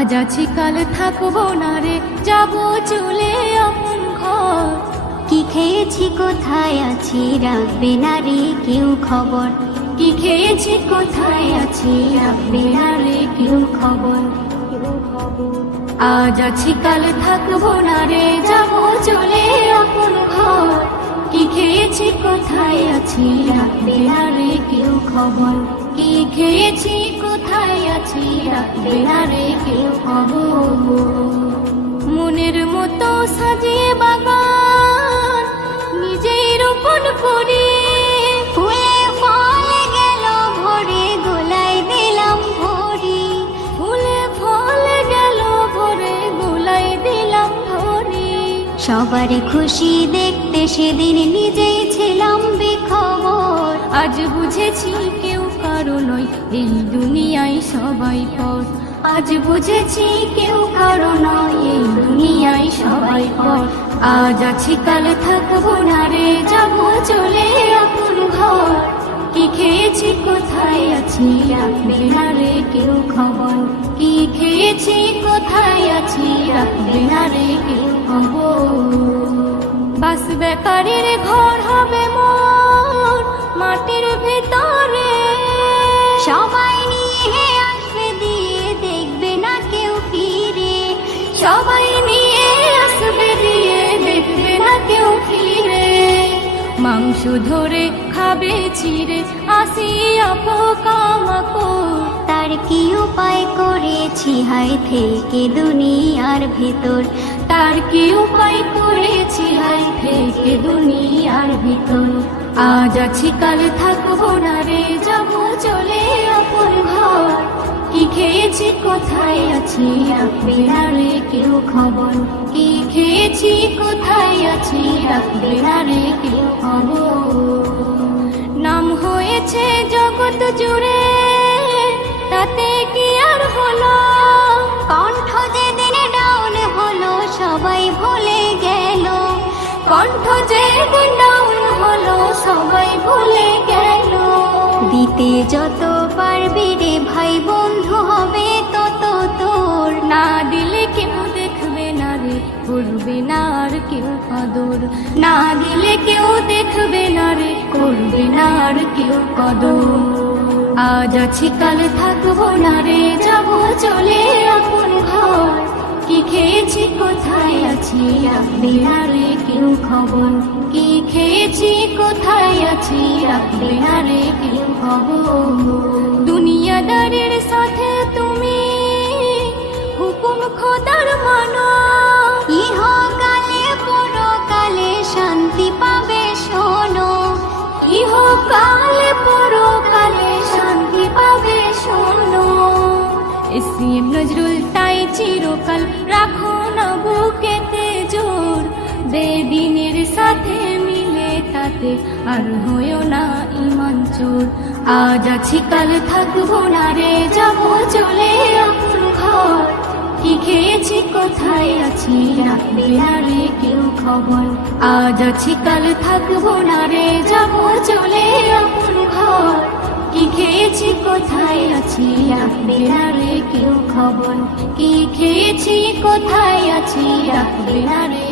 আজ আছি কাল থাকবো না রে, যাবো চলে আপন ঘর। কি খেয়েছি কোথায় আছি রাখবে না রে কেউ খবর। কি খেয়েছি কোথায় আছি রাখবে না রে কেউ খবর। আজ আছি কাল থাকবো না রে, যাবো চলে আপন ঘর। কি খেয়েছি কোথায় আছি রাখবে না রে কেউ খবর। কি খেয়েছি কোথায় আছি রাখবে না রে কেউ খবর। মনের মতো সাজিয়ে বাগান নিজেই রোপণ করি, ফুলে ফলে গেল ভরে গোলায় দিলাম ভরি। ফুলে ফলে গেল ভরে গোলাই দিলাম ভরি। সবার খুশি দেখতে সেদিন নিজেই ছিলাম বেখবর। আজ বুঝেছি কেউ কারো নয় এই দুনিয়ায় সবাই পর। আজ বুঝেছি কেউ কারো নয় এই দুনিয়ায় সবাই পর। আজ আছি কাল থাকবো না রে, যাবো চলে আপন ঘর। কি খেয়েছি কোথায় আছি রাখবে না রে কেউ খবর। কি খেয়েছি কোথায় আছি রাখবে না রে কেউ খবর। বাস বেকারের ঘর হবে মোর মাটির ভিতরে। সবাই নিয়ে আসবে দিয়ে দেখবে না কেউ ফিরে। সবাই নিয়ে আসবে দিয়ে দেখবে না কেউ ফিরে। মাংস ধরে খাবে চিড়ে আসিয়া পোকামাকড়। তার কি উপায় করেছি হায় থেকে দুনিয়ার ভেতর। তার কি উপায় করেছি হাই থেকে দুনিয়ার ভিতর। আজ আছি কাল থাকবো না রে, যাবো চলে আপন ঘর। কি খেয়েছি কোথায় আছি রাখবে না রে কেউ খবর। কি খেয়েছি কোথায় আছি রাখবে না রে কেউ খবর। নাম হয়েছে জগৎ জুড়ে তাতে কি আর হলো। কণ্ঠ যেদিন ডাউন হলো সবাই ভুলে গেল। কণ্ঠ যে ডাউন হলো সবাই ভুলে গেল। দিতে যত পারবি রে ভাই বন্ধু হবে তত তোর। না দিলে কেউ দেখবে না রে, করবে না আর কেউ কদর। না দিলে কেউ দেখবে না রে, করবে না আর কেউ কদর। আজ আছি কাল থাকবো না রে, যাবো চলে আপন ঘর। কি খেয়েছি কোথায় আছি রাখবে না রে কেউ খবর। কি খেয়েছি কোথায় আছি রাখবে না রে কেউ খবর। দুনিয়াদারের সাথে তুমি হুকুম খোদার মানো। ইহকালে পরকালে শান্তি পাবে শোনো। ইহকালে পরকালে শান্তি পাবে শোনো। এসএম নজরুল তাই চিরকাল রাখো না বুকেতে জোর। বেদিনের সাথে মিলে তাতে আর হয়েও না ইমান চোর। আজ আছি কাল থাকবো না রে, যাবো চলে আপন ঘর। কি খেয়েছি কোথায় আছি রাখবে না রে কেউ খবর। আজ আছি কাল থাকবো না রে, যাবো চলে আপন ঘর। কি খেয়েছি কোথায় আছি রাখবে না রে কেউ খবর। কি খেয়েছি কোথায় আছি রাখবে না রে